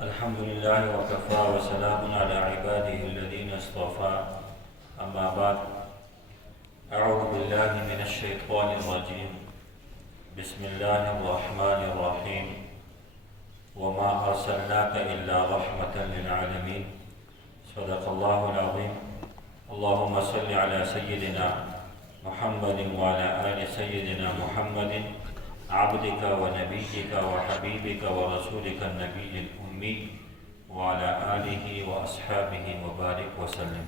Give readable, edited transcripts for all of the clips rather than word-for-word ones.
الحمد لله وكفى وسلام على عباده الذين اصطفى. أما بعد، أعوذ بالله من الشيطان الرجيم. بسم الله الرحمن الرحيم. وما أرسلناك إلا رحمة للعالمين. صدق الله العظيم. اللهم صل على سيدنا محمد وعلى آل سيدنا محمد عبدك ونبيك وحبيبك ورسولك النبي الأمي وعلى آله وأصحابه وبارك وسلم.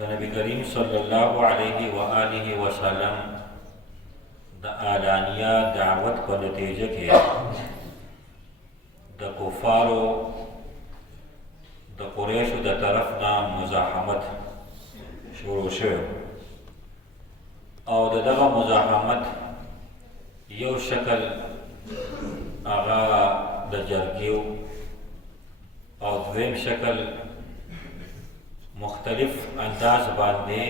نبي كريم صلى الله عليه وآله وسلم د اعلانیه دعوت په نتیجه کې د کفارو د قریشو د طرف نه مزاحمت شروع شو او دغه مزاحمت یو شکل هغه د جرګیو او دویم شکل مختلف انداز باندې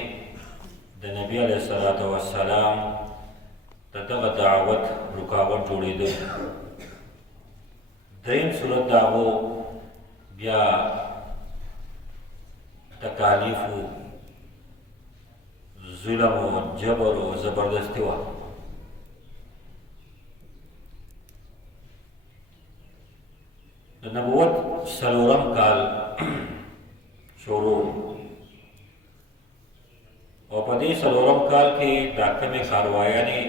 د نبی علیه الصلاة والسلام دغه دعوت رکاوټ جوړېده. دریم صورت د هغو بیا تکالیفو، ظلم و جبر و زبردستی وه. د نبوت څلورم کال شروع او په دې څلورم کال کې دا کومې کاروایانې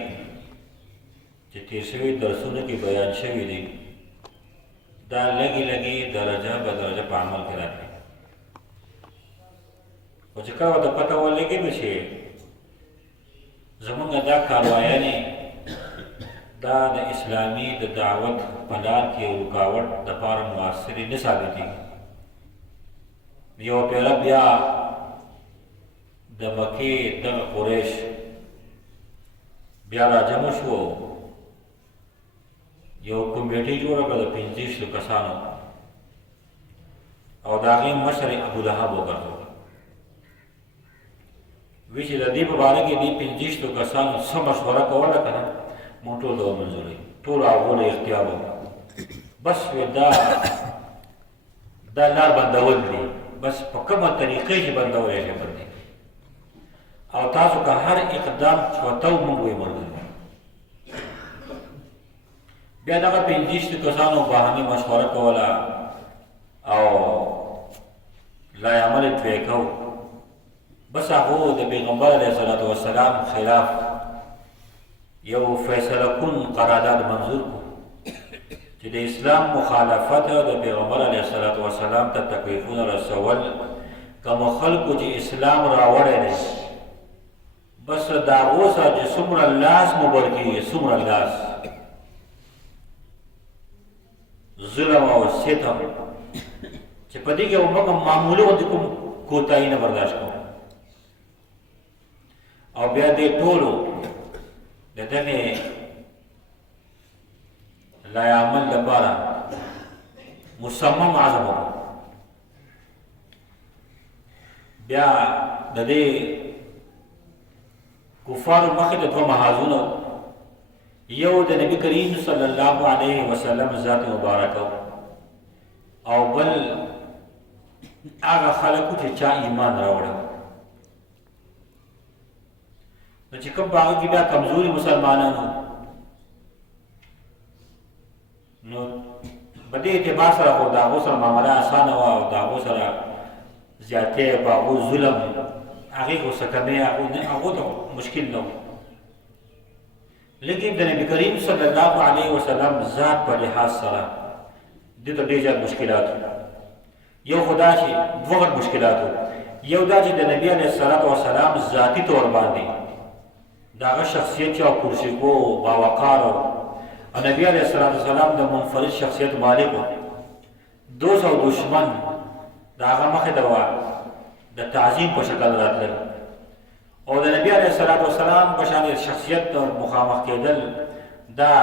چې تیر شوي درسونو کې بیان شوي دي دا لږې لږې درجه به درجه په عمل کې راځي. خو چې کله ورته پته ولګي نو چې زمونږ دا کاروایانې دا د اسلامي د دعوت په لار کې رکاوټ دپاره مؤثرې نه ثابتېږي. یو پیره بیا د مکې دغه قریش بیا راجمع شو، یو کمیټي جوړه کړه د 25 کسانو او د هغې مشر ابولهب وګرځول. وی چې د دې په باره کې دې 25 کسانو څه مشوره کوله که نه مونږ ټول ته ومنظورئ، ټول هغو له اختیار وکړه. بس وی دا لار بندول دي، بس په کومه طریقې چې بندولی شي بندي او تاسو که هر اقدام چوتو مونږ ومنظور. بیا دغه 25 کسانو باهمي مشوره کوله او لای عمل پرې کو. بس هغو د پیغمبر علیه الصلاة والسلام خلاف یو فیصله کن قرارداد منظور کو چې د اسلام مخالفت د پیغمبر علیه الصلاة والسلام ته تکلیفونه رسول کومو خلکو چې اسلام راوړی دی بس د هغو سره چې څومره لاس مبر کېږي څومره لاس ظلم او ستم چې په دې کې موږ معمولي غوندې کوم کوتاهي نه برداشت کوو. او بیا دې ټولو د دغې لای عمل لپاره مصمم عزم وکړو. بیا د دې کفارو مخې ته دوه محاذونه، یو د نبی کریم صلی الله علیه وسلم ذات مبارکه او بل هغه خلکو چې چا ایمان راوړی. نو چې کوم په هغه کې بیا کمزوري مسلمانانو نو په دې اعتبار سره خو د هغو سره معامله اسانه وه او د هغو سره زیاتې په هغو ظلم هغې خو څه کمې هغو ته مشکل نه و. لیکن د نبی کریم صلی الله علیه وسلم ذات په لحاظ سره دې ته ډېر زیات مشکلات و. یو خو دا چې دوه غټ مشکلات و. یو دا چې د نبي علیه الصلاة والسلام ذاتي طور باندې د هغه شخصیت چې او کرسیګو باوقار و او نبی علیه الصلاة والسلام د منفرد شخصیت مالک و. دوست او دشمن د هغه مخې ته وه د تعظیم په شکل راتلل او د نبی علیه الصلاة والسلام په شان شخصیت مخامخ کېدل دا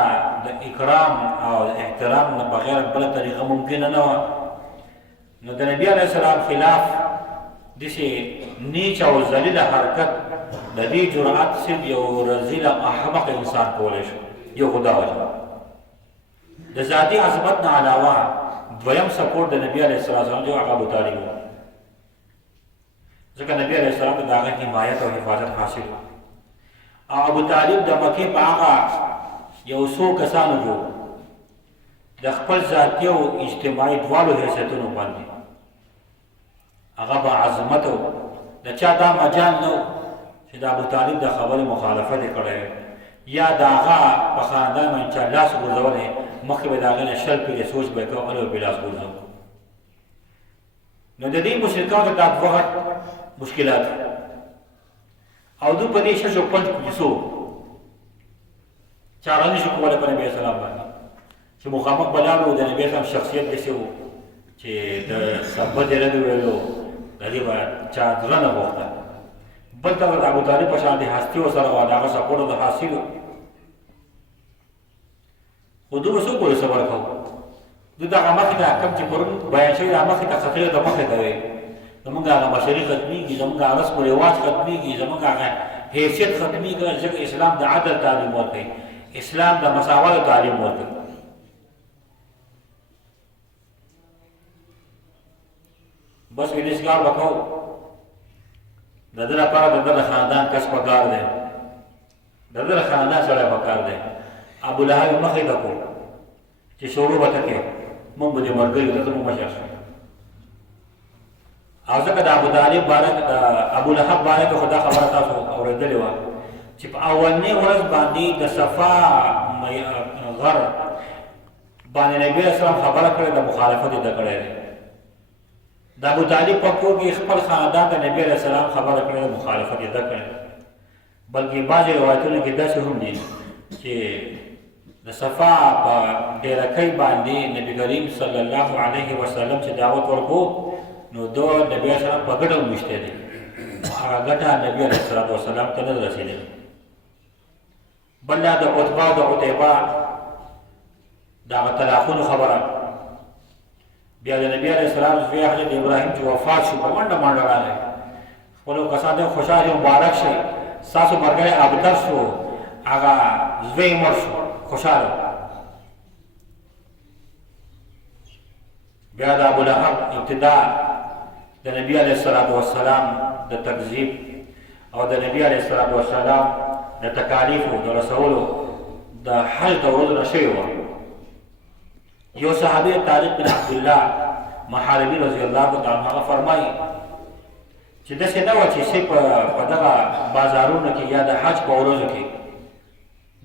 د اکرام او احترام نه بغیر بله طریقه ممکنه نه وه. نو د نبی علیه السلام خلاف داسې نیچ او ذلیله حرکت د دې جرأت صرف یو رذیل احمق انسان کولی شو. یو خدا وجه د ذاتی عظمت نه علاوه دویم سپورټ د نبی علیه السلام جو هغه ابو طالب و. ځکه نبی علیه السلام ته د هغه حمایت او حفاظت حاصل و. او ابو طالب د مکې په هغه یو څو کسانو جو د خپل ذاتي او اجتماعي دواړو حیثیتونو باندې هغه با عظمت و. د چا دا مجال نه و چې د ابو طالب د خبرې مخالفت یې کړی یا د هغه په خاندان باندې چا لاس غورځولی مخکې به د هغې نه شل پیرې سوچ به یې کوه هله به یې لاس غورځوو. نو د دې مشرکانو دا دوه غټ مشکلات او دوی په دې ششو پنج کیسو چاره نشو کولی په نبي اسلام باندې چې مخامخ به لاړو د نبي اسلام شخصیت داسې و چې د ثبت یې رد ویلو د دې به چا زړه نه غوښته. بل ته د ابو طالب په شان د هستي ورسره وه د هغه سپورټ د حاصل و. خو دوی به څوک ورې صبر کوو. دوی د هغه مخې ته کوم چې پرون بیان شوي د مخې ته خطرې د مخې ته وې زمونږ هغه مشري ختمېږي زمونږ هغه رسم و رواج ختمېږي زمونږ هغه حیثیت ختمېږي ځکه اسلام د عدل تعلیم ورکوي اسلام د مساواتو تعلیم ورکوي. بس ویلسګار به کوو د ده لپاره د ده د خاندان کس پکار دی د ده د خاندان سړی پکار دی. ابولهب مخې ته کړو چې شروع به ته کې مونږ به دې ملګري ته مونږ مشر شو. او ځکه د ابوطالب باره د ابولهب باره کې خو دا خبره تاسو اورېدلې وه چې په اولنۍ ورځ باندې د صفا غر باندې نبي علیه السلام خبره کړې د مخالفت یې ده کړی دی. د ابوطالب په کور کې خپل خاندان د نبي علیه السلام خبره کړې د مخالفت یې ده کړی. بلکې بعضې روایتونو کې داسې هم دي چې د صفا په ډیرکۍ باندې نبي کریم صلی الله علیه وسلم چې دعوت ورکو نو دو نبی علیه السلام په ګټه وویشتی دی هغه ګټه نبي علیه السلام ته نه رسېدلې. بل دا د عتبه او د عتیبه د هغه طلاقونو خبره بیا د نبي علیه السلام زوی حضرت ابراهیم چې وفات شو په منډه منډه راغی خپلو کسانو ته خوشحالي مبارک شي ستاسو ملګری ابتر شو هغه زوی مړ شو خوشحاله. بیا د ابولهب ابتدا د نبی علیه السلام د تکذیب او د نبی علیه السلام د تکالیفو د رسولو د حج د ورځو نه شوې وه. یو صحابي طارق بن عبدالله محاربي رضی الله تعالی عنه فرمایي چې داسې نه وه چې صرف په دغه بازارونو کې یا د حج په ورځو کې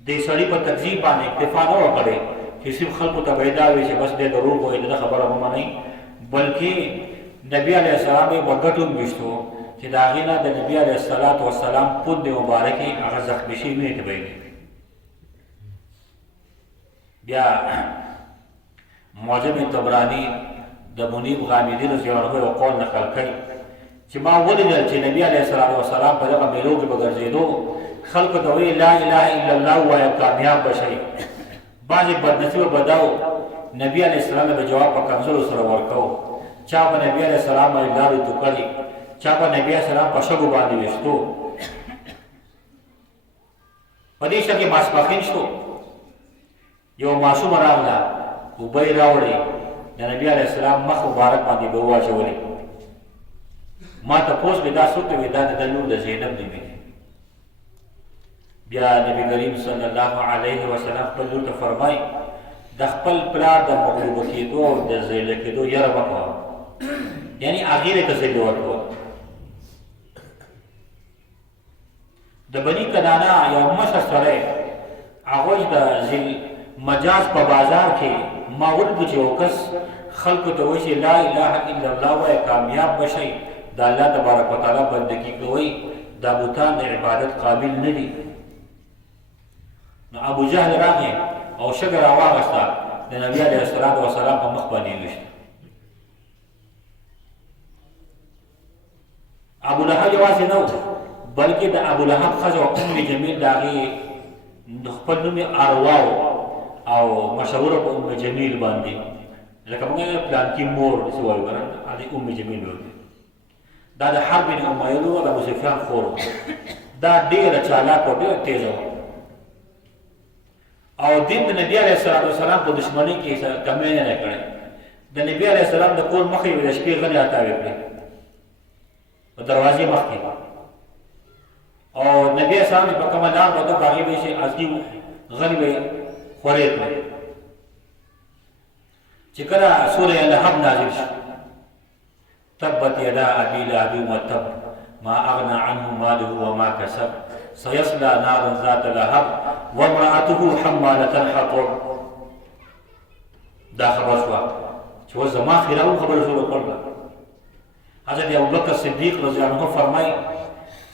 دې سړي په تکذیب باندې اکتفا نه وه کړې چې صرف خلکو ته به یې دا وي چې بس دی دروغ وایي د ده خبره ومنئ بلکې نبي علیه السلام یې په ګټو وویشتو چې د هغې نه د نبي علیه السلام پوندې مبارکې هغه زخمي شوي وینې ته به یې بیا معجم طبراني د منیب غامدي رضی الله عنه یو قول نقل کوي چې ما ولیدل چې نبي علیه السلام په دغه میلو کې به ګرځېدو خلکو ته وایي لا اله الا الله ووایه کامیاب به شئ. بعضې بدنصیبه به دا و نبي علیه السلام به جواب په کنځلو سره ورکوو چا به نبي علیه السلام باندې لارې تو کړي چا به نبي علیه السلام په شګو باندې ویشتو. په دې شکل ماسپښین شو یو ماشومه راغله اوبه یې راوړې د نبي علیه السلام مخ مبارک باندې به واچولې. ما تپوس مې دا څوک وی دا د لور د زینب نومې دی. بیا نبی کریم صلی الله علیه وسلم خپل لور ته فرمایي د خپل پلار د مغلوبه کېدو او د ذلیله کېدو یره مه کوه یعنې هغې ته تسلي ورکوه. د بني کنانه یو مشر سړی هغوی د مجاز په بازار کې ما ولیدو چې یو کس خلکو ته وایي چې لا اله الا الله وایه کامیاب به شئ د الله تبارک وتعالی بندګي کوئ دا بوتان د عبادت قابل نه دي. نو ابو جهل راغی او شګه راواغسته د نبي علیه السلام په مخ باندې یې ویشته. ابولهب یوازې نه و بلکې د ابولهب ښځه ام جمیل د هغې خپل نوم یې اروا او مشهوره په ام جمیل باندې لکه موږ پلانکي مور داسې وایو که نه هغې ام جمیل وایي. دا د حرب بن امیه و د ابو سفیان خور دا ډېره چالاک او ډېره تیزه وه. او دین د نبی علیه السلام په دشمنی کې کمی نه کړی. د نبی علیه السلام د کور مخې د شپې غلې هتاوې کړې په دروازې مخکې، او نبی اسلام په کومه لار وته په هغې به شي اصلي غلې به خورې کړې. چې کله سورې لهب نازل شو، تبت یدا ابي لهب وتب ما اغنى عنه ماله وما كسب سيصلى نارا ذات لهب وامرأته حمالة الحطب. دا خبر شو چې و زما خیرو خبر شروع کړل. حضرت ابوبکر صدیق رضی الله عنه فرمایي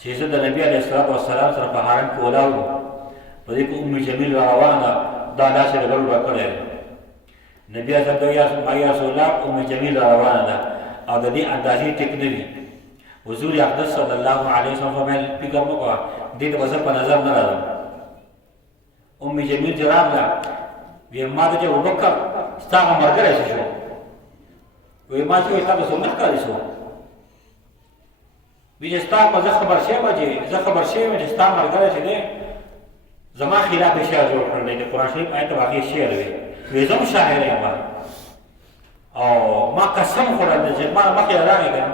چې زه د نبی علیه السلام سره په حرم کې ولاړ وم، په دې کې ام جمیل روانه دا داسې ډګر وکړی. نبی علیه السلام یا رسول الله ام جمیل روانه ده او د دې اندازې ټیک نه وي. حضور اقدس صلی الله علیه وسلم فرمایل فکر مه کوه، دې ته به زه په نظر نه راځم. ام جمیل چې راغله ویې ما ته چې ابوبکر ستا هغه ملګری څه شو؟ ویې ما چې وایي تا ته څه نه ښکاري شو؟ ویې چې ستا په زه خبر شوی یم چې ستا ملګری چې دی زما خلاف یې شعر جوړ کړی دی. د قرآن شریف آیت هغې شعر وی ویې زه هم شاعر یم او ما قسم خوړل دی چې ما مخکې راغی که نه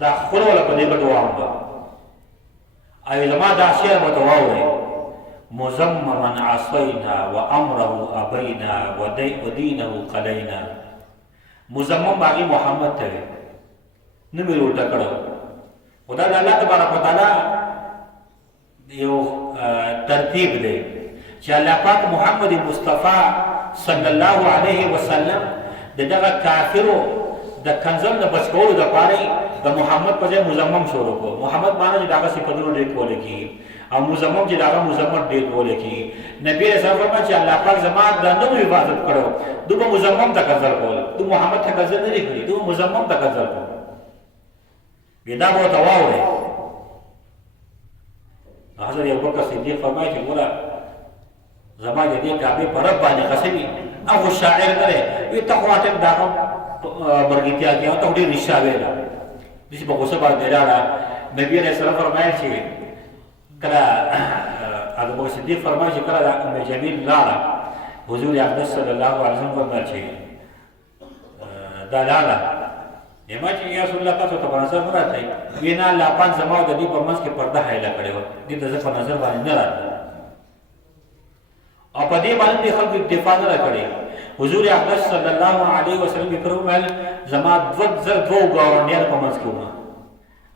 دا خوله په دې ګډ واهم به او زما دا شعر ورته واورئ: مزمما عصینا وامره ابینا ودینه قلینا. مزمم باغی محمد ته نه مې ورته کړو، خو دا د الله تبارک وتعالی یو ترتیب دی چې الله پاک محمد مصطفی صلی الله علیه وسلم د دغه کافرو د کنزل نه بچ کولو دپاره د محمد په ځای مزمم شروع کړو. محمد معنی چې د هغه صفتونه ډېر کولی کېږي او مزمم چې د هغه مزمم ډېر کولی کېږي. نبي علیه السلام فرمایي چې الله پاک زما د نوم حفاظت کړو، دوی به مزمم ته کنزل کول، دوی محمد ته کنزل نه دي کړي، دوی به مزمم ته کنزل کول. وی دا به ورته واورئ. حضرت ابوبکر صدیق فرمایي چې ګوره زما د دې کعبې په رب باندې قسم وي هغه شاعر نه دی. وی ته خو راته د هغه مرګتیا کې ته خو ډېر رښتیا ویله. داسې په غوسه باندې لاړه. نبي علیه السلام فرمایي چې کله ابوبکر صدیق فرمایي چې کله د ام جمیل لاړه، حضور اقدس صلی الله علیه وسلم فرمایل چې دا لاړه ما چې یا رسول الله تاسو ته په نظر نه راتلی؟ وی نه الله پاک زما او د دې په منځ کې پرده حایله کړې وه، دې ته زه په نظر باندې نه راتلم او په دې باندې خلکو اتفاق نه کړی. حضور اقدس صلی الله علیه وسلم یې فرمایل زما دوه ګاونډیان په منځ کې وه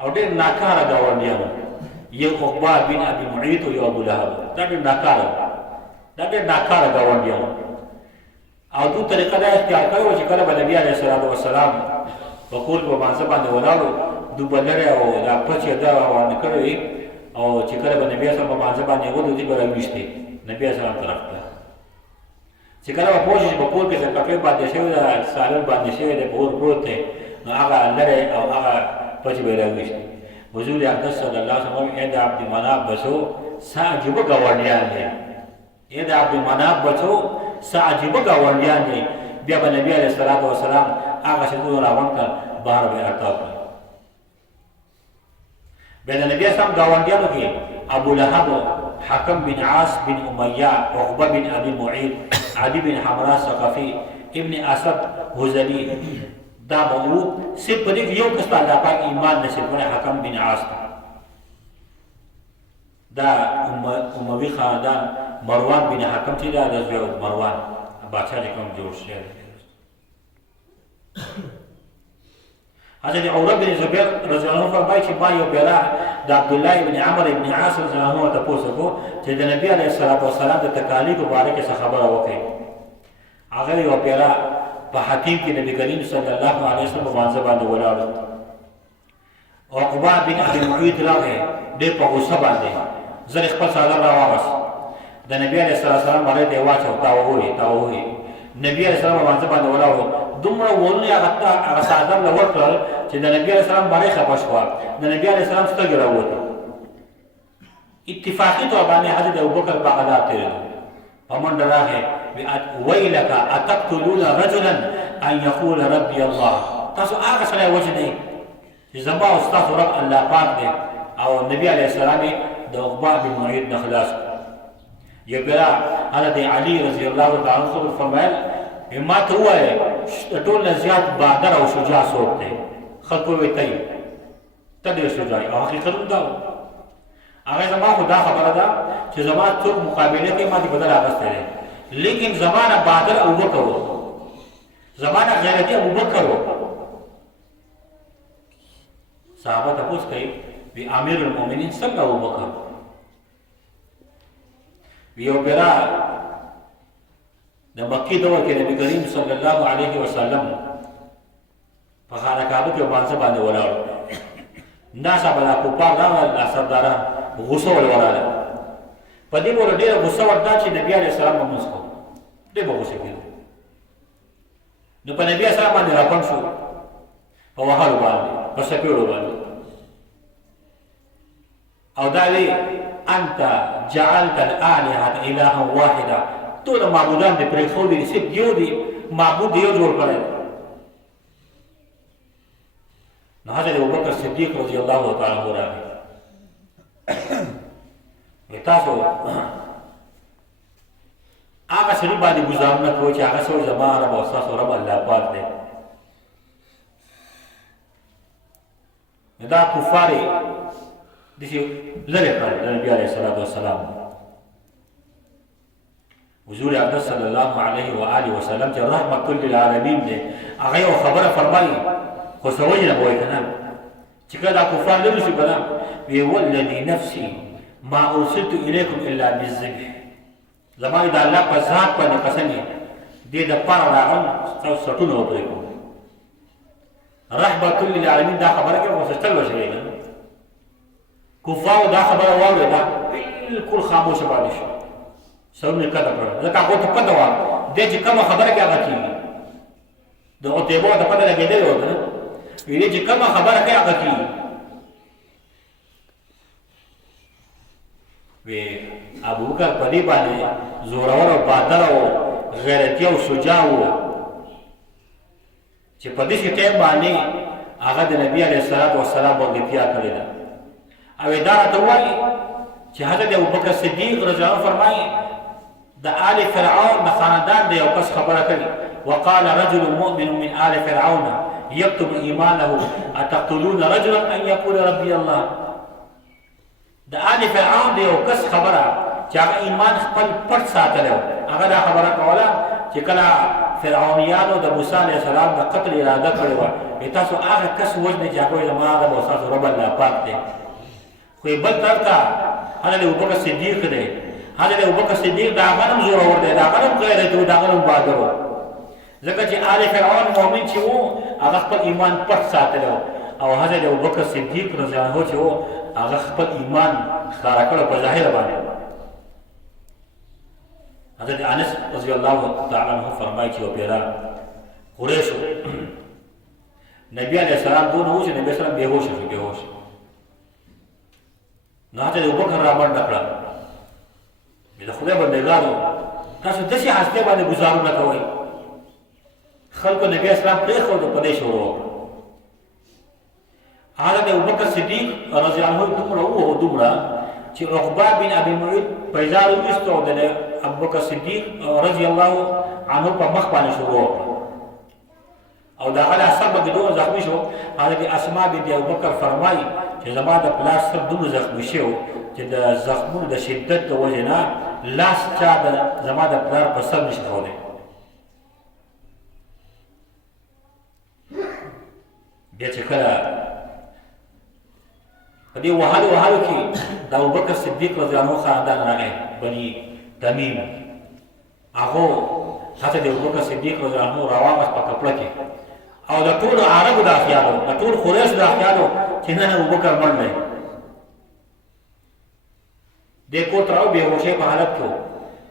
او ډېر ناکاره ګاونډیان وو، یو عقبه بن ابي معیط او یو ابو لهب. دا ډېر ناکاره ګاونډیان وو او دوی طریقه دا اختیار کړې وه چې کله به نبي علیه السلام په کور کې په مانځه باندې ولاړو، دوی به لرې او دا پچ یې دا روانې کړی وي او چې کله به نبي اسلام په مانځه باندې ودرېد دوی به راویښتې نبي اسلام طرف ته. چې کله به پوه شي چې په کور کې ککړې باندې شوی ده، سالن باندې شوی دی، په اور پروت دی، نو هغه لرې او هغه پچ به یې راویښتې. حضور اقدس صلی الله علیه وسلم ای د عبدالمناف بچو څه عجیبه ګاونډیان دی، ای د عبدالمناف بچو څه عجیبه ګاونډیان دی. بیا به نبي علیه السلام هغه شیدونه راغونډ کړل، بهر به یې راتاو کړل. بیا د نبي اسلام ګاونډیانو کې ابو لهب، حکم بن عاص بن امیہ، عقبه بن ابي معیط، عدي بن حمراء ثقفي، ابن اسد حزلی، دا به وو. صرف په دې کې یو کس ته الله پاک ایمان نصیب کړی، حکم بن عاص. دا اموي خاندان مروان بن حکم چې دا د مروان بادشاہ چې کوم جوړ شوی. حضرت عروه بن زبیر رضی الله عنه فرمایي چې ما یو بېله د عبدالله بن عمر بن عاص رضی الله عنه تپوس وکړو چې د نبي علیه السلام د تکالیفو باره کې څه خبره وکړي. هغه یو بېله په حتیم کې نبي کریم صلی الله علیه وسلم په مانځه باندې ولاړ. عقبه بن ابي معیط راغی ډېر په غوسه باندې، زر خپل څادر راواغست، د نبي علیه السلام باندې یې واچو، تاوهوی. نبي علیه السلام په مانځه باندې ولاړ دومره ورونه هغه څادر له ورکړل چې د نبي علیه السلام باندې خفه شوه. د نبي علیه السلام سترګې راووتې. اتفاقي طور باندې حضرت ابوبکر بغداد تېرېدو، په منډه راغی ویلک اتقتلون رجلا ان یقول ربي الله. تاسو هغه سړی وژنئ چې زما او ستاسو رب الله پاک دی. او نبي علیه السلام یې د عقبه بن معیط نه خلاص کړ. یو بېله حضرت علی رضی الله تعالی عنہ فرمایل ما ته ووایه ټول نه زیات بهادر او شجاع څوک دی؟ خلکو وویل ته ډېر شجاع یې. او حقیقت هم دا و. هغه زما خو دا خبره ده چې زما څوک مقابله کوي ما دې بدل اخیستی دی، لیکن زما نه بهادر ابوبکر و، زما نه غیرتي ابوبکر و. صحابه تپوس کوي وی امیر المؤمنین څنګه ابوبکر؟ وی یو پیرا د مکی دور کې نبی کریم صلی الله علیه وسلم په خانه کعبه کې باندې باندې ولاړ، ناسا بلا کفار راغلل، سرداران غوسه ولاړه. په دې پورې ډېره غوسه ورته چې نبی علیه السلام مونځ کوو، ډېر به غوسه کېدو. نو په نبی اسلام باندې راپن شو، په وهلو باندې، په سپېړو باندې، او دا وی انت جعلت الالهه الها واحده، ټول معبودان دې پرېښودي دي، صرف یو دی معبود یو جوړ کړی. نو حضرت ابوبکر صدیق رضی الله تعالی عنہ راغی، وی تاسو هغه سړي باندې ګزارونه کوئ چې هغه سړی زما رب او ستاسو رب الله پاک دی. دا کفار یې داسې لرې کړل د نبي علیه الصلاة والسلام. حضور اقدس صلی الله علیه و آله وسلم چې رحمت للعالمین دی، هغه یو خبره فرمایي خو څه وجه نه به وایي که نه، چې کله دا کفار لرې شو که نه، وی والذي نفسي ما ارسلت الیکم الا بالذبح، زما د الله په ذات باندې قسم یې دې دپاره راغلم ستاسو سټونه وپرېږدم. رحمت للعالمین دا خبره کوي خو سټل به شوی نه. کفارو دا خبره واورېده بلکل خاموشه پاتې شو، سرونه یې کښته کړل، ځکه هغو ته پته وه دی چې کومه خبره کوي هغه کېږي. د عتیبو ته پته لګېدلې وه که نه، وی دی چې کومه خبره کوي هغه کېږي. وی ابوبکر په دې باندې زورور او بهادر او غیرتي او شجاع و چې په داسې ټایم باندې هغه د نبي علیه الصلاة والسلام ملګرتیا کړې ده. او دا راته وایي چې حضرت ابوبکر صدیق رضی الله عنه فرمایي د آل فرعون د خاندان د یو کس خبره کوي، وقال رجل مؤمن من آل فرعون یکتب ایمانه اتقتلون رجلا ان یقول ربی الله. د آل فرعون د یو کس خبره چې هغه ایمان خپل پټ ساتلی و، هغه دا خبره کوله چې کله فرعونیانو د موسی علیه السلام د قتل اراده کړې وه، تاسو هغه کس وژنئ چې هغه وایي زما رب او ستاسو رب الله پاک دی. خو بل طرف ته حضرت ابوبکر صدیق دی، حضرت ابوبکر صدیق د هغه هم زورور دی، د هغه هم غیرتي و، د هغه هم بهادر و، ځکه چې آل فرعون مؤمن چې و هغه خپل ایمان پټ ساتلی و، او حضرت ابوبکر صدیق رضی الله عنه چې و هغه خپل ایمان ښکاره کړی په ظاهره باندې. حضرت انس رضی الله تعالی عنه فرمایي چې یو پیرا قریشو نبی علیه السلام دونه و چې نبی السلام بېهوشه شو، بېهوش. نو حضرت ابوبکر رامنډه کړه، د خدای بندګانو تاسو داسې هستې باندې ګزارونه کوئ. خلکو نبی اسلام پرېښودو، په دې شروع وکړه. حضرت ابوبکر صدیق رضی الله عنه دومره ووهو دومره چې عقبه بن ابي معيط پیزار وویستو او د ابوبکر صدیق رضی الله عنه په مخ باندې شروع وکړه، او د هغه له سبب دومره زخمي شو. حضرت اسماء بنت ابوبکر فرمایي چې زما د پلار سر دومره زخمي شو چې د زخمونو د شدت د وجې نه لاس چا زما د پلار په سر نشي ښودی. بیا چې کله په دې وهلو کې د ابوبکر صدیق رضی الله عنه خاندان راغی، بني تمیم، هغو حضرت ابوبکر صدیق رضی الله عنه راواغست په کپړه کې، او د ټولو عربو دا خیال و، د ټول قریشو دا خیال و چې نن ابوبکر مړ دی. دې کور ته راو بېهوشۍ په حالت کې و.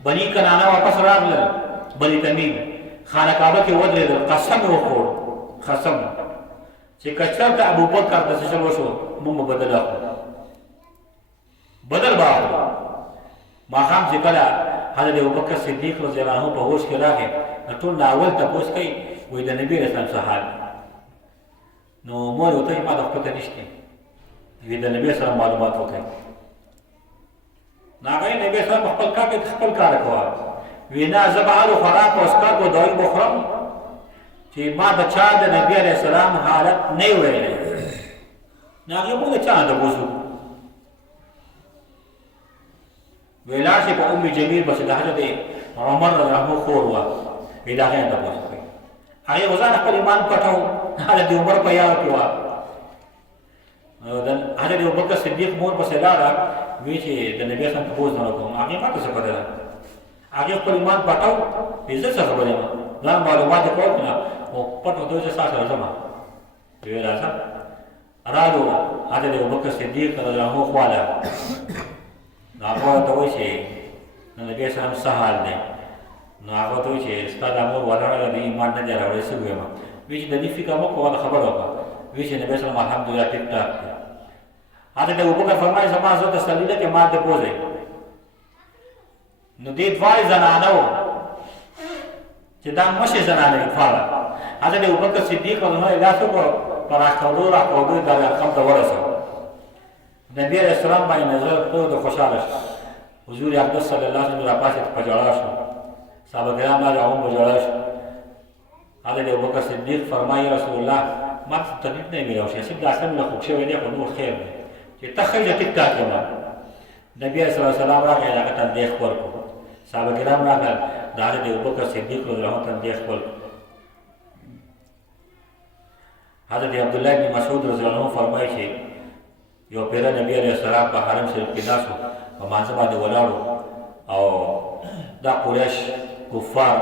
بني کنانه واپس راغلل، بني تمیم خانه کعبه کې ودرېدل، قسم یې وخوړ، قسم چې که چېرته ابوبکر ته څه چل وشو موږ به بدل اخلو، بدل به اخلو. ماښام چې کله حضرت ابوبکر صدیق رضی الله عنه په هوش کې راغی، د ټول نه اول تپوس کوي، وایي د نبي علیه السلام څه حال. نو مور یې ورته وایي ما ته خو پته نشته، وایي د نبي علیه السلام معلومات وکړئ. نو هغه یې نبي علیه السلام په خپل کار کې خپل کار کوه، وینا زه به هر خوراک او څښاک او دوايي بخورم چې ما د چا د نبي علیه السلام حالت نه ویلی نو هغې موږ د چا نه تپوس وی لاړ شي په ام جمیل به چې د حضرت عمر رضی الله خور وه وی د هغې نه تپوس کوي هغې خو ځان خپل ایمان پټو حضرت عمر په یاد کې وه د حضرت ابوبکر صدیق مور پسې لاړه وی چې د نبي اسلام تپوس نه وکړم هغې ما ته څه پته ده هغې خپل ایمان پټو وی زه څه خبرې یم ځان معلومات یې کوم نه خو پټ ورته وایي زه ستا سره ځم وی راځه رالو حضرت ابوبکر صدیق رضی الله عنه خواله نو هغه ورته وایي چې د نبي اسلام څه حال دی نو هغه ورته وایي چې ستا دا مور ولاړه ده د ایمان نه دی راوړی څه ویم وی چې د دې فکر مه کوه خبره وکړه وی چې نبي اسلام الحمدلله ټیک ټاک دی حضرت ابوبکر فرمایي زما زړه تسلي ده چې ما ته پوځئ نو دې دواړې زنانه وو چې دا مشې زنانه وې دواړه حضرت ابوبکر صدیق رضی الله عنه لاس وکړ په راکولو د ارقم ته ورسوه نبي علیه السلام باندې نظر کړو د خوشحاله شو حضور اقدس صلی الله علیه وسلم راپاسېد په ژړا شو صحابه کرام راغلل هغه هم په ژړا شو حضرت ابوبکر صدیق فرمایي رسول الله ما ته تکلیف نه میلاو شي صرف دا اصل له خوږ شوی دی خو نور خیر دی چې ته ښه ټیک ټاک یم نبي علیه السلام راغی هغه تندی خپل کړو صحابه کرام راغلل د حضرت ابوبکر صدیق رضی الله عنه تندی خپل حضرت عبدالله بن مسعود رضی الله عنه فرمایي چې یو پیره نبی علیه السلام په حرم شریف کې ناست و په مانځه باندې ولاړو او دا قریش کفار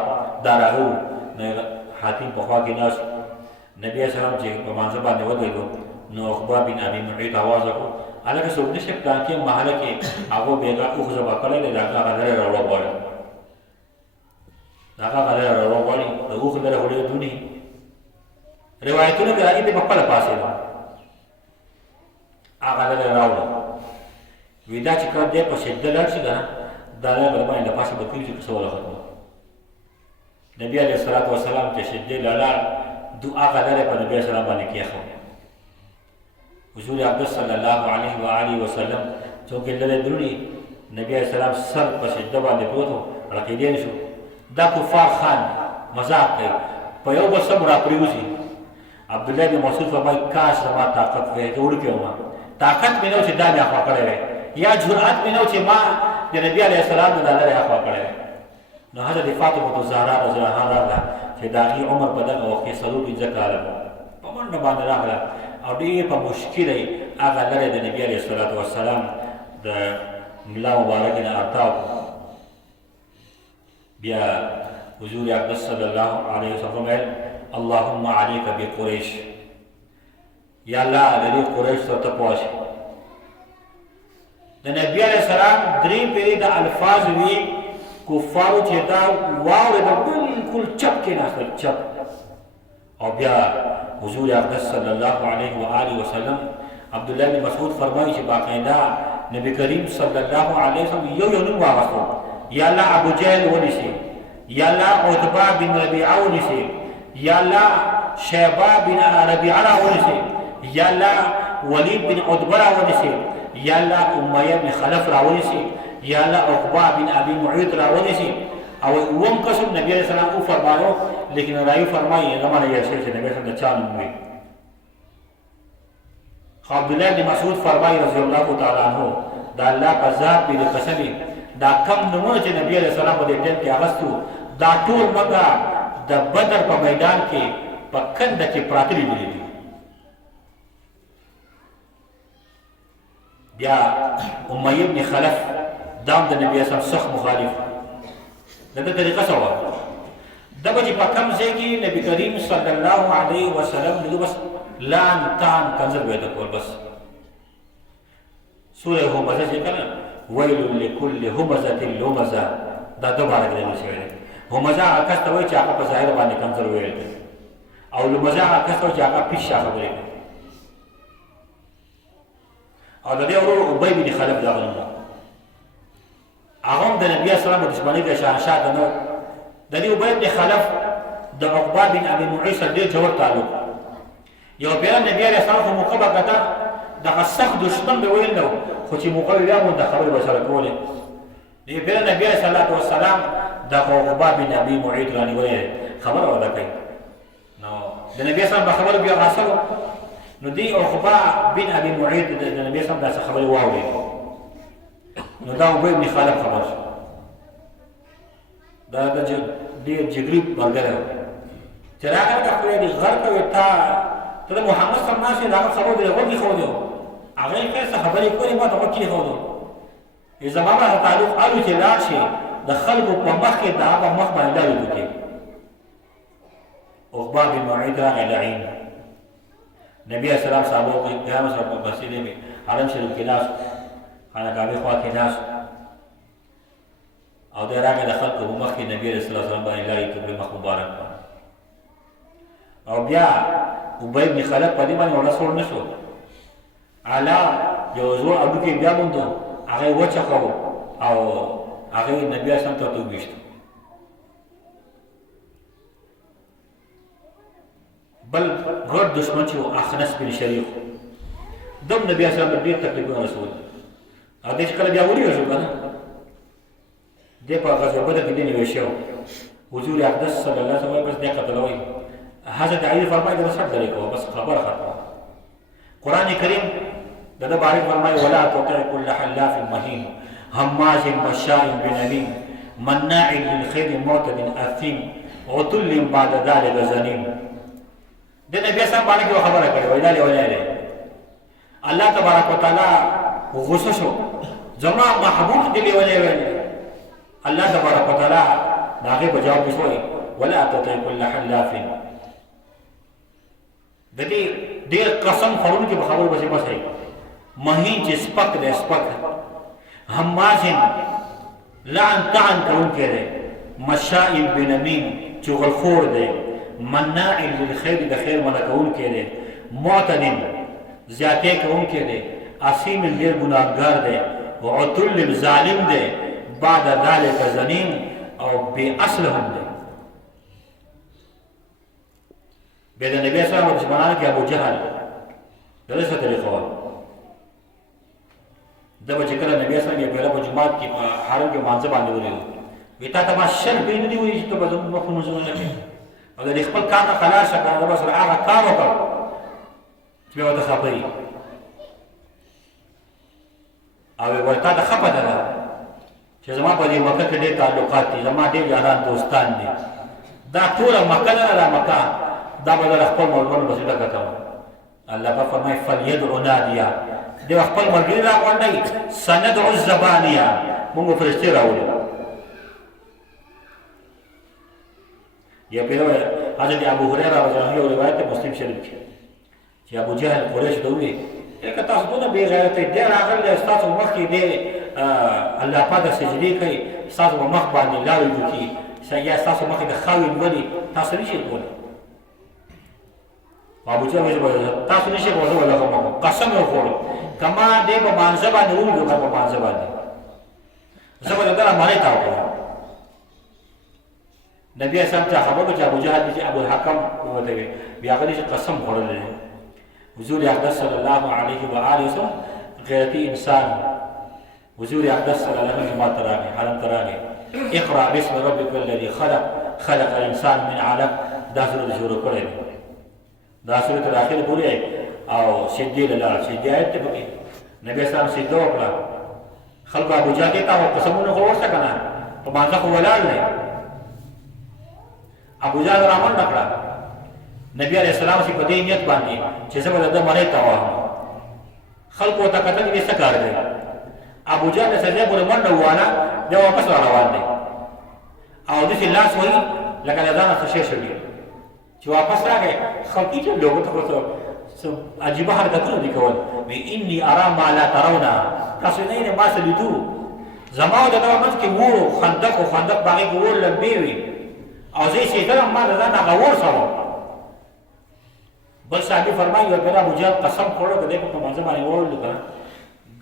دا راغلي وو حاتم په خوا کې ناست نبی علیه السلام چې په مانځه باندې ودرېدو نو عقبه بن ابي معيط آواز وکړو هلکه څوک نشته پلان کې محله کې هغو بېګا اوښ ذبح کړی دی د هغه غلره راوړه غواړي د هغه غلره راوړه غواړي د اوښ لره خو ډېر دونې روایتونه کې راځي دی په خپله پاڅېدو هغه لره راوړه وی دا چې کله دی په سجده لاړ شي که نه دا لره به د باندې له پاسه به کوي چې کیسه وله ختمه نبي علیه الصلاة وسلام چې سجدې له لاړ هغه لره په نبي علیه السلام باندې کېښود حضور اقدس صلی الله علیه و آله وسلم څوک یې لرې دروړي نبي علیه السلام سر په سجده باندې پروت و رقیدین شو دا کفار خان مذاق کوي په یو بل سم راپرېوځي عبدالله بن مسعود فرمایي کاش زما طاقت وی زه وړوکی وم طاقت مې نه و چې دا مې اخوا کړی وی یا جرأت مې نه و چې ما د نبي علیه السلام نه دا لرې اخوا کړی وی نو حضرت فاطمة الزهرا رضی الله عنها راغله چې د هغې عمر په دغه وخت کې 45 کاله په منډه باندې راغله او ډېر په مشکل یې هغه لرې د نبي علیه الصلاة وسلام د ملا مبارکې نه ارتاو بیا حضور اقدس صلی الله علیه وسلم ویل اللهم علیک بقریش یا الله د دې قریش سره ته پوه شې د نبي علیه السلام درې پیرې د الفاظ وي کفارو چې دا واورېده بلکل چپ کېناستل چپ او بیا حضور اقدس صلی الله علیه و آله وسلم عبدالله بن مسعود فرمایي چې باقاعده نبی کریم صلی الله علیه وسلم یو نوم واغوستو یا الله ابو جهل ونیسي یا الله عتبه بن ربیعه ونیسي یا الله شیبه بن ربیعه راونیسي یا الله ولید بن عتبه راونیسي یا الله امیه بن خلف راونیسي یا الله عقبه بن ابي معيط راونیسي او اوم قسم نبی علیہ السلام او فرمایو لیکن راوی فرمایي زمانه یې شي چې نبی صلی الله علیه وسلم وي عبدالله بن مسعود فرمایي رضی الله تعالی عنہ دا الله په ذات به قسم دا کم نمونه چې نبی علیہ السلام په دې ټیم کې اغستو دا ټول مګه د بدر په میدان کې په کنده کې پراته لیدلي دي بیا امیه بن خلف دام د نبی اسلام سخت مخالف دغه طریقه څه وه دغه چې په کوم ځای کې نبی کریم صلی الله علیه وسلم دغه بس لان تان کنځل به د کول بس سوره همزه چې کله ویل لكل همزه لمزه دا دوباره کړل شوی دی همزه هغه کس ته وایي چې هغه په ظاهر باندې کنځل ویل دی او لمزه هغه کس ته وایي چې هغه پیشه خبرې کوي او د دې ورور ابی بن خلف دغه نوم هغه هم د نبي اسلام د دشمنۍ د شهنشاه د نو د دې ابی بن خلف د عقبه بن ابي معيط سره ډېر ژور تعلق یو بیا نبی علیه السلام خو موقع به کته دغه سخت دشمن به ویل نو خو چې موقع بیا مو د خبرې به سره کولې بیا نبی علیه السلام د دا خو عقبه بن ابي معيط رانیولې خبره ودا کوي نو د نبی صلی الله علیه وسلم بیا غاصب نو دی عقبه بن ابي معيط د نبی صلی الله علیه وسلم خبره واوري نو دا ابي بن خالد خبر شو دا د ډیر جګړې برګره چې راغله د خپل د غر کوي ته محمد صلی الله علیه وسلم خبره دی ورته خو دی هغه څه خبرې کوي ما ته وکړي خو دی اذا ما تعلق الو چې لاړ شي د خلکو په مخ کې دا په مخ باندې لاري کوي عقبه بن معيط راغی لعين نبی اسلام صاحب کو قیام سره په مسجد میں حرم شریف کې ناس خانه کعبه خوا کې ناس او دا راغی د خلکو په مخ کې نبی رسول الله صلی الله علیه وسلم باندې لاري کوي مخ مبارک او بیا ابي بن خلف په دې باندې ورسول نشو اعلی یو زو ابو کې بیا مونږ هغه وچخو او هغه نبی اسلام ته وګښت بل غیر دشمن چې اخنس بن شریف دم نبی اسلام ډیر تکلیفونه رسول ا دې کله بیا وری شو کنه دې په غزوه بدر کې دی وشو حضور اقدس صلی الله علیه وسلم بس دې قتلوي حضرت علی فرمایي دا سب درې کو بس خبر ختمه قران کریم دغه بارے فرمایي ولا تطع كل حلاف مهين هماز مشاء بنميم مناع للخير معتد اثيم عتل بعد ذلك زنيم د نبی صاحب باندې خبره کړې وای دا ولې الله تبارک وتعالى غوسه شو زما محبوب دی ولې الله تبارک وتعالى داغه جواب وشوي ولا تطع كل حلاف د دې ډېر قسم خورون کې خبر بچي بچي مهین چې سپک دې سپک همازن لعن طعن کون کړي مشائل بنمیم چغل خور دې مناع للخير د خیر منع کون کړي معتدن زیاته کون کړي اسیم ډېر ګناهګار دې او عتل ظالم دې بعد ذلك زنیم او بی اصلهم دې بیا د نبی اسلام په زمانه کې ابو جهل دغه څه طریقه و د بچ کله نبی اسلام یې په جمعات کې په حرم کې مانځ باندې ورې وي تا ته ما شر به نه دی وي چې ته به زموږ مخ نوځو نه کې او د خپل کار نه خلاص شې دا بس هغه کار وکړ چې به وته خپري او ورته د خپه ده چې زما په دې مکه کې ډېر تعلقات دي زما ډېر یاران دوستان دي دا ټول مکه نه را مکه دا بدل خپل مولونه بسیطه کړه الله په فرمای فلیدعو نادیا دی خپل مرګی را وړاندې سندعو الزبانیا موږ فرشتي راوړو یا په حضرت ابو هريره رضی الله عنه روایت مسلم شریف کې چې ابو جهل قریش دوی یک تاسو دونه بے غیرت دي راغله تاسو مخ کې دي الله پاک سجدي کوي تاسو مخ باندې لاړ کی سیا تاسو مخ د خاوي ولي تاسو نشئ کولای ابو جهل وایي تاسو نشئ کولای ولا کوم قسم وخورو کما دې په مانځ باندې ورو په مانځ باندې زبر دا معنی تا وکړه نبی اسلام ته خبر چې ابو جهل چې ابو الحکم وته بیا غلی قسم خورل حضور اقدس صلی الله علیه و آله وسلم غیرتی انسان حضور اقدس صلی الله علیه و آله حرم تراغي اقرا باسم ربك الذي خلق الانسان من علق دا سورۃ شروع کړي دا سورۃ الاخر پوری او سجدی له سجدی آیت ته پکې نبی اسلام سجده وکړه خلق ابو جهل ته قسمونه ورته کنه په باندې خو ولال نه ابو جهل رحمان نکړه نبی علیہ السلام سی په دې نیت باندې چې زما د مړی تا واه خلق ته کتل دې څه کار دی ابو جهل سره په منډه واله دا واپس روان دی او دې لاس وایي لکه دا نه څه شي چې واپس راغی خلک چې لوګو ته عجیب حرکتونه دي کول وی انی ارى ما لا ترون تاسو نه ما څه لیدو زما د دغه کې وو خندق باغې کې ور لبي وي او زه چې تر ما دا نه غور سره بل صاحب فرمایي ورته ابو جهل قسم خوړو کده په مازه باندې ورول کړه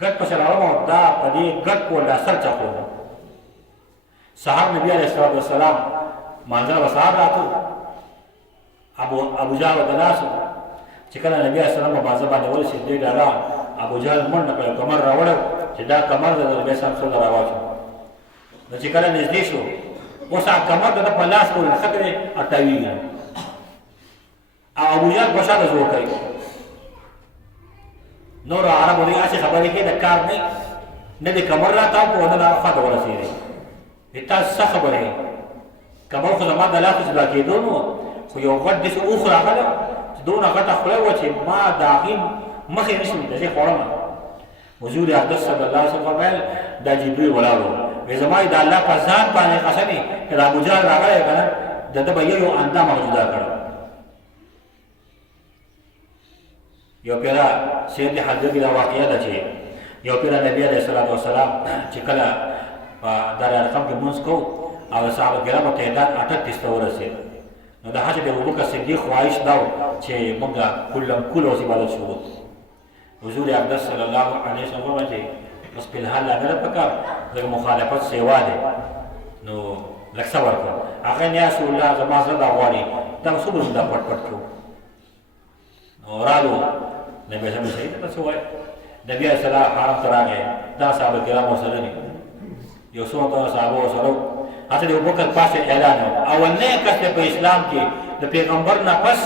ګټ په شراو دا په دې ګټ په اثر چا کو صاحب نبی علیہ الصلوۃ والسلام مانځه وسار راتو ابو جهل دلاسو چې کله نبی علیہ السلام په مازه باندې ورسې دې ډارا ابو جهل منډه کړ کمر راوړ چې دا کمر د نبی صلی الله علیه وسلم راوځي نو چې کله نږدې شو اوس هغه کمر د ده په لاس پورې نښتې دی او تاویږي او ابوجهل په شاته زور کوي نور عربو دی هسې خبرې کوي د کار نه د کمر راتاو کړو نه د هغه خواته ورسېدی تاسو څه خبرې کمر خو زما د لاس جدا کېدو نو خو یو غټ داسې اوښ راغلی چې دونه غټه خوله وه چې ما د هغې مخې نه شم داسې خوړم حضور اقدس صلی الله علیه وسلم فرمایل دا جبریل ولاړ و وایي زما د الله په ذات باندې قسم یې که د ابوجهل راغلی که نه د ده به یو اندام هغه جدا کړی یو پیره سید حضرت دا واقعه ده چې یو پیره نبی علیه الصلاة والسلام چې کله په دار ارقم کې لمونځ کوو او د صحابه کرامو تعداد 38 ته ورسېد نو د حضرت ابوبکر صدیق خواهش دا و چې موږ کلم کل اوس عبادت شروع حضور اقدس صلی الله علیه وسلم فرمایي چې بس په الحال لا نه پکار د مخالفت سیوا ده نو لږ صبر وکړه هغه نه رسول الله زما سره دا غواړي دا صبر دا پټ پټ کړو نو رالو نبی اسلام شهید ته سوای نبی اسلام حرم ته راغی دا صحابه کرام سره دي یو څو تر صحابه سره حضرت ابوبکر پاسه اعلان اولنې کس په اسلام کې د پیغمبر نه پس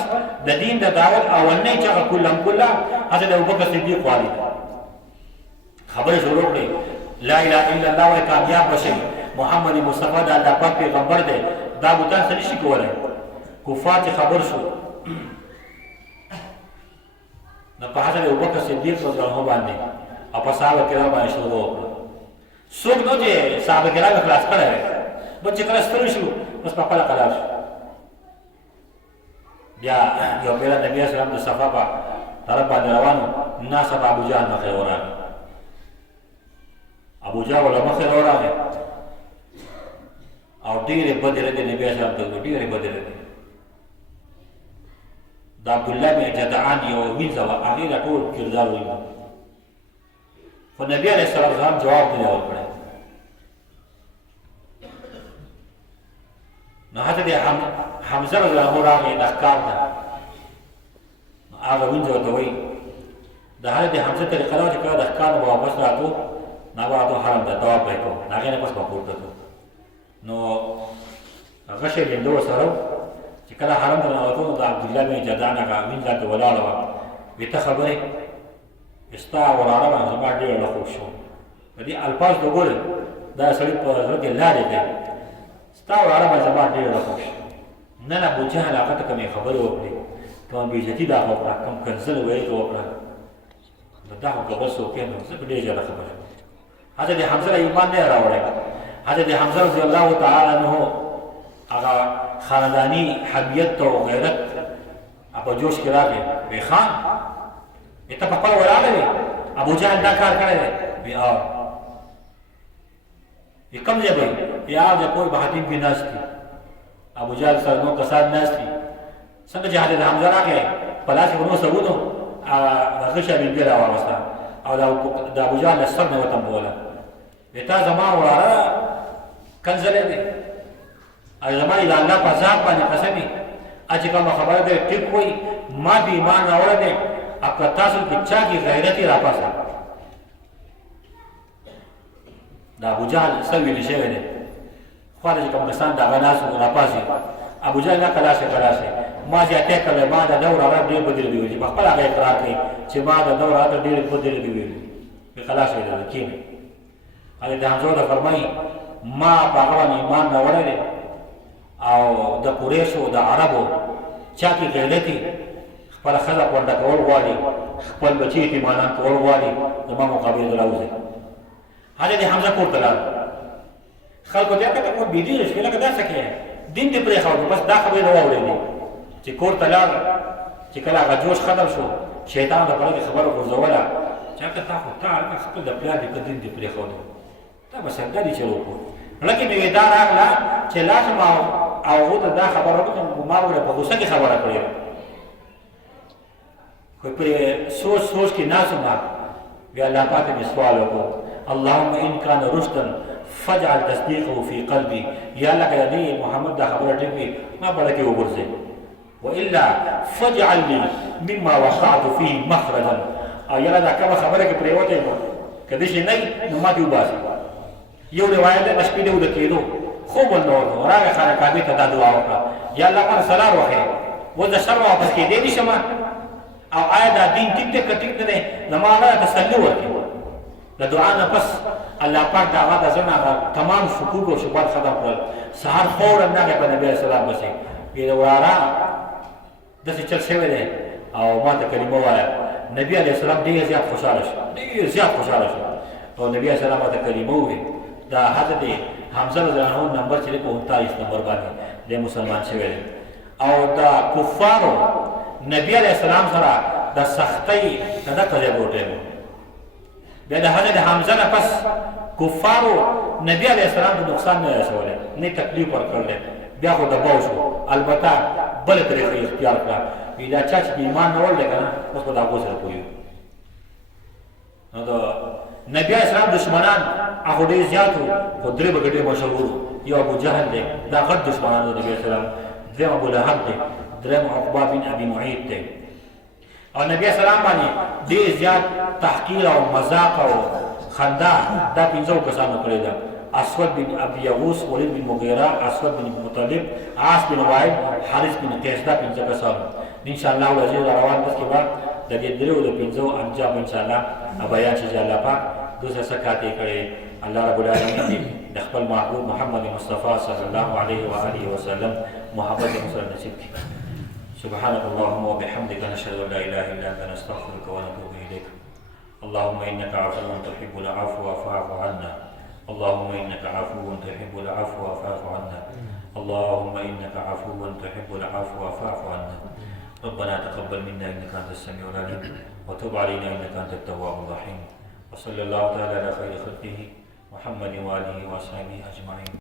د دین د دعوت اولنې چې کلم کله حضرت ابوبکر صدیق والی خبر شروع کړي لا اله الا الله وای کامیاب بشي محمد مصطفی د الله پاک پیغمبر دی دا بوتان څه نشي کولای کفار خبر شو نو په حضرت ابوبکر صدیق رضی الله عنه باندې او په صحابه کرام باندې شروع وکړه څوک نو چې صحابه کرام خلاص کړي بچ کله ستړي شو بس په خپل قلار بیا یو پیره نبی اسلام د صفا په طرف باندې روانو ناس په ابو جهل مخې ورغی ابو جهل له مخې ورغی او ډېرې بدې ردې نبی اسلام ته ډېرې بدې ردې د عبدالله بن جدعان یو وینځه وه هغې له ټول کردار ولیدو خو نبي علیه السلام جواب نه دی ورکړی نو حضرت حمزه رضی الله عنه راغی د ښکار ته هغه وینځه ورته وایي د حضرت حمزه طریقه دا وه چې کله د ښکار نه به واپس راتلو نه به راتلو حرم ته طواف به یې کوو د هغې نه پس به پورته تلو نو هغه شی لنده ورسره چې کله حرم ته ننوتو نو د عبدالله بن جدعان هغه وینځه هلته ولاړه وه وایي ته خبرې ستا وراره باندې زما ډېره له خوښ شو په دې الفاظ ته وګورئ دا سړي په زړه کې لارې کوي ستا وراره باندې زما ډېره له خوښ شو نن ابوجهل هغه ته کومې خبرې وکړې کومه بېعزتي دا وکړه کوم کنځل ویل وکړه نو دا خو که بل څوک یې نو زه په ډېره زیاته خبره حضرت حمزه له ایمان نه یې راوړی حضرت حمزه رضی الله تعالی عنه هغه خانداني حمیت او غیرت په جوش کې راغی وی خان ته په خپل ولاړه وې ابوجهل دا کار کړی دی وی کوم ځای به وي د کور په حتیم کې ناست دي ابوجهل سره نور کسان ناست دي څنګه چې حضرت حمزه راغی په لاس کې نور څه ونو هغه شابلګۍ راواغسته او د ابوجهل له سر نه وتمبوله وی تا زما وراره کنځلی دی او زما د الله په ذات باندې قسم یې چې کومه خبره دی ټیک وایي ما به ایمان راوړی دی او که تاسو کې چا کې غیرت یې راپاسه د ابوجهل څه ویلي شوی دی خو چې کوم کسان د هغه ناست وو راپاسي ابوجهل نه کلاسې ما زیاتې کړی ما د ده وراره ډېر بدې ردې ویلي په خپله هغه اقرار کوي چې ما د ده وراره ډېرې بدې ردې ویلي پرې خلاص ویلی کښېنئ حضرت حمزه ورته فرمایي ما په هغه باندې ایمان راوړی دی او د قریشو د عربو چا کې غیرت یې خپله ښځه پونډه کول غواړي خپل بچي یتیمانان کول غواړي زما مقابل ته راوځي حضرت حمزه کور ته لاړ خلکو ته یې کته کور بېدېږي شوې لکه دا څه کوې دین دې پرېښود بس دا خبرې نه واورېدې چې کور ته لاړ چې کله هغه جوش ختم شو شیطان د پړه کې خبره غورځوله چې هلکه تا خو تا هلکه خپل د پلار دې که دین دې پرېښود دا به سرګري چلو وکړو لکه مې وې دا راغله چې لاشم او هغو ته دا خبره وکړم ما وګوره په غوسه کې خبره کړې خو پرې سوچ کې ناست وم بیا الله پاک مې سوال وکړو اللهم ان کان رشدا فاجعل تصدیقه فی قلبي یا الله که دې محمد دا خبره ټیک وي ما بله کې وګرځئ والا فاجعل لي مما وقعت فيه مخرجا او یاره دا کومه خبره کې پرېوتی که داسې نه وي نو ما دې وباسي یو روایت دی د شپې د وده کېدو خوب ولنور راغی خانه کعبې ته دا دعا وکړه یا الله پر سلام وکړي و د شر واپس کېدی نشم او آیا دا دین ټیک دی که ټیک نه دی نو ما هغه تسلي ورکړي د دعا نه پس الله پاک د هغه د زړه هغه تمام شکوک او شبهات ختم کړل سهار فورا راغی په نبي علیه السلام پسې ویل وراره داسې چل شوی دی او ما ته کلمه ووایه نبي علیه السلام ډېر زیات خوشحاله شو ډېر زیات خوشحاله شو او نبي علیه السلام ته کلمه وویل دا حضرت حمزه رضی الله عنه نمبر چې دی په 39 نمبر باندې دی مسلمان شوی دی او دا کفارو نبی علیہ السلام سره د سختۍ نه تجربه وکړو بیا د حضرت حمزه نه پس کفارو نبی علیہ السلام د نقصان نه رسولی نه تکلیف ورکړل بیا خو دباو شو البته بله طریقه اختیار کړه وی دا چا چې ایمان نه ورلې که نه اوس به د هغو سره پوهېږو نو د نبی علیہ السلام دشمنان هغو ډېر زیات وو خو درې به ډېر مشهور یو ابو جهل دی دا غټ دشمنان د نبي علیہ السلام دویم ابو لهب دی دریم عقبه بن ابي معيط دی او نبی السلام باندې ډېر زیات تحقیر او مذاق او خندا دا پنځو کسانو کړې ده اسود بن ابي يغوث ولید بن مغیره اسود بن مطلب عاص بن وائل حارث بن قیس دا پنځه کسان ان شاء الله ورځې روان بس کې بعد د دې درو د پنځو انجام ان شاء الله بیان شي الله پاک دوسه سکاته کړي الله رب العالمین د خپل محبوب محمد مصطفی صلی الله علیه و آله وسلم محبت مسلم نصیب کړي سبحانك اللهم وبحمدك نشهد ان لا اله الا انت نستغفرك ونتوب اليك اللهم انك عفو تحب العفو فاعف عنا اللهم انك عفو تحب العفو فاعف عنا اللهم انك عفو تحب العفو فاعف عنا ربنا تقبل منا انك انت السميع العليم وتب علينا انك انت التواب الرحيم وصلى الله تعالى على خير خلقه محمد واله واصحابه اجمعين